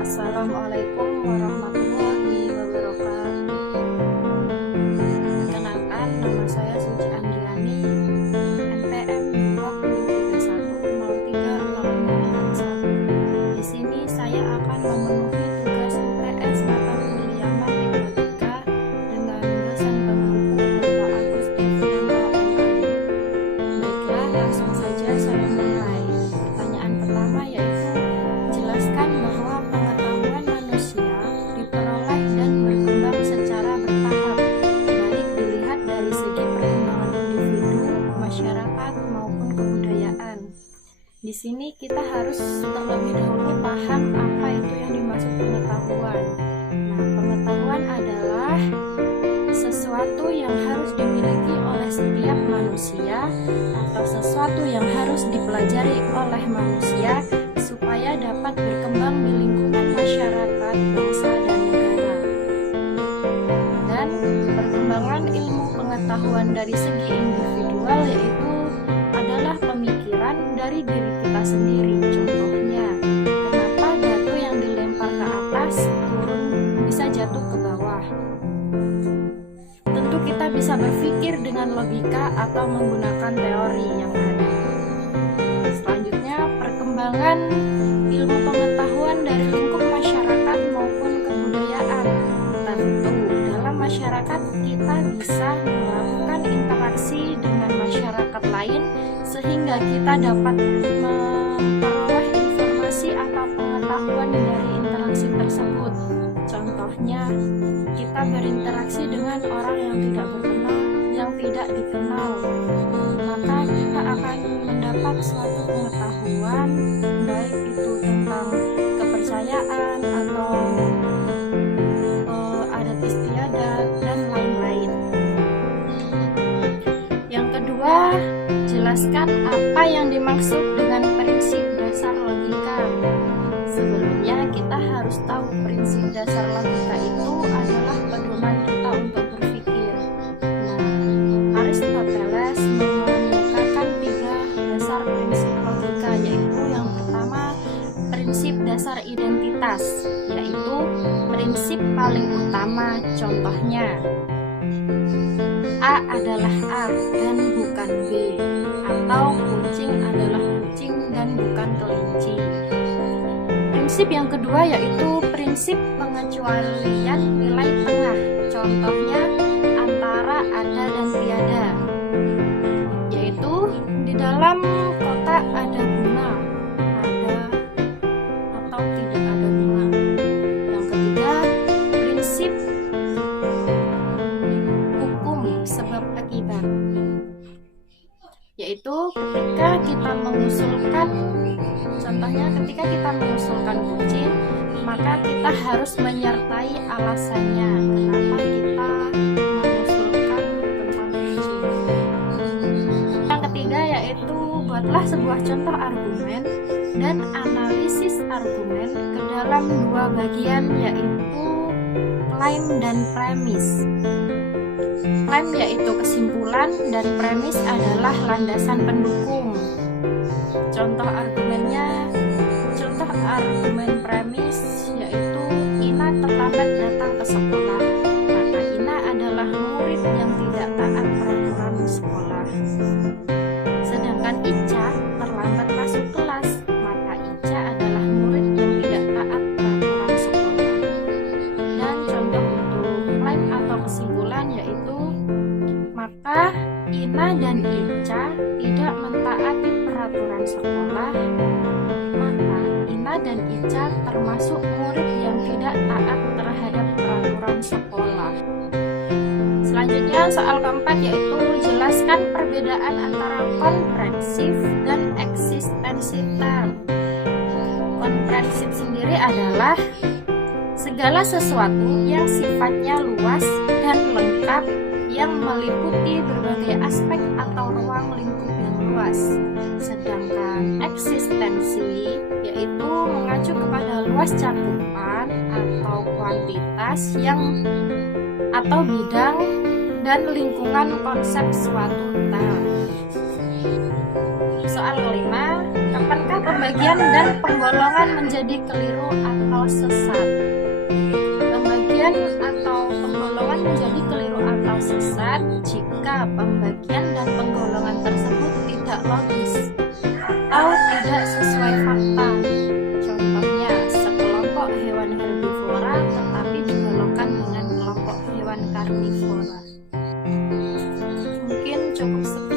Assalamualaikum warahmatullahi wabarakatuh. Perkenalkan, nama saya Suci Andriani, NPM 231030661. Di sini saya akan memenuhi tugas UTS mata kuliah matematika dengan dosen pengampu Bapak Agus Devianto MAD. Baiklah, langsung saja saya mulai. Pertanyaan pertama yaitu jelaskan bahwa pengetahuan manusia diperoleh dan berkembang secara bertahap, baik dilihat dari segi perkembangan individu, masyarakat, maupun kebudayaan. Di sini kita harus terlebih dahulu paham apa itu yang dimaksud pengetahuan. Nah, pengetahuan adalah sesuatu yang harus dimiliki oleh setiap manusia atau sesuatu yang harus dipelajari oleh manusia supaya dapat berkembang di lingkungan masyarakat, bangsa, dan negara. Dan perkembangan ilmu pengetahuan dari segi individual yaitu adalah pemikiran dari diri kita sendiri. Contohnya, kenapa batu yang dilempar ke atas turun bisa jatuh ke bawah? Tentu kita bisa berpikir dengan logika atau menggunakan teori yang ada. Selanjutnya, perkembangan ilmu pengetahuan dari lingkup masyarakat maupun kebudayaan. Tentu, dalam masyarakat kita bisa melakukan interaksi dengan masyarakat lain sehingga kita dapat memperoleh informasi atau pengetahuan dari interaksi tersebut. Contohnya, kita berinteraksi dengan orang yang tidak dikenal, maka kita akan mendapat suatu pengetahuan, baik itu tentang kepercayaan atau adat istiadat dan lain-lain. Yang kedua, jelaskan apa yang dimaksud dengan prinsip dasar logika. Sebelumnya kita harus tahu prinsip dasar logika itu adalah pedoman kita untuk berpikir. Nah, Aristoteles mengemukakan 3 dasar prinsip logika, yaitu yang pertama prinsip dasar identitas, yaitu prinsip paling utama. Contohnya, A adalah A dan bukan B, atau kucing adalah kucing dan bukan kelinci. Prinsip yang kedua yaitu prinsip pengecualian nilai tengah. Contohnya antara ada dan tiada, yaitu di dalam kotak ada bunga, ada atau tidak ada bunga. Yang ketiga, prinsip hukum sebab akibat, yaitu ketika kita mengusulkan kucing, maka kita harus menyertai alasannya kenapa kita mengusulkan tentang kucing. Yang ketiga yaitu buatlah sebuah contoh argumen dan analisis argumen ke dalam 2 bagian, yaitu klaim dan premis. Klaim yaitu kesimpulan dan premis adalah landasan pendukung. Contoh argumen premis yaitu Ina terlambat datang ke sekolah, maka Ina adalah murid yang tidak taat peraturan sekolah. Sedangkan Ica terlambat masuk kelas, maka Ica adalah murid yang tidak taat peraturan sekolah. Dan contoh untuk klaim atau kesimpulan yaitu maka Ina dan Ica tidak mentaati peraturan sekolah, maka Ina dan Ica termasuk murid yang tidak taat terhadap peraturan sekolah. Selanjutnya soal keempat yaitu jelaskan perbedaan antara komprehensif dan eksistensi term. Komprehensif sendiri adalah segala sesuatu yang sifatnya luas dan lengkap yang meliputi berbagai aspek atau ruang lingkup yang luas. Sedangkan eksistensi yaitu mengacu kepada luas cakupan atau kuantitas yang atau bidang dan lingkungan konsep suatu term. Soal kelima, kapankah Pembagian dan penggolongan menjadi keliru atau sesat. Pembagian atau penggolongan menjadi keliru atau sesat jika pembagian dan penggolongan tersebut tidak logis atau tidak sesuai fakta. Contohnya, sekelompok hewan herbivora tetapi digolongkan dengan kelompok hewan karnivora. Mungkin cukup sekian.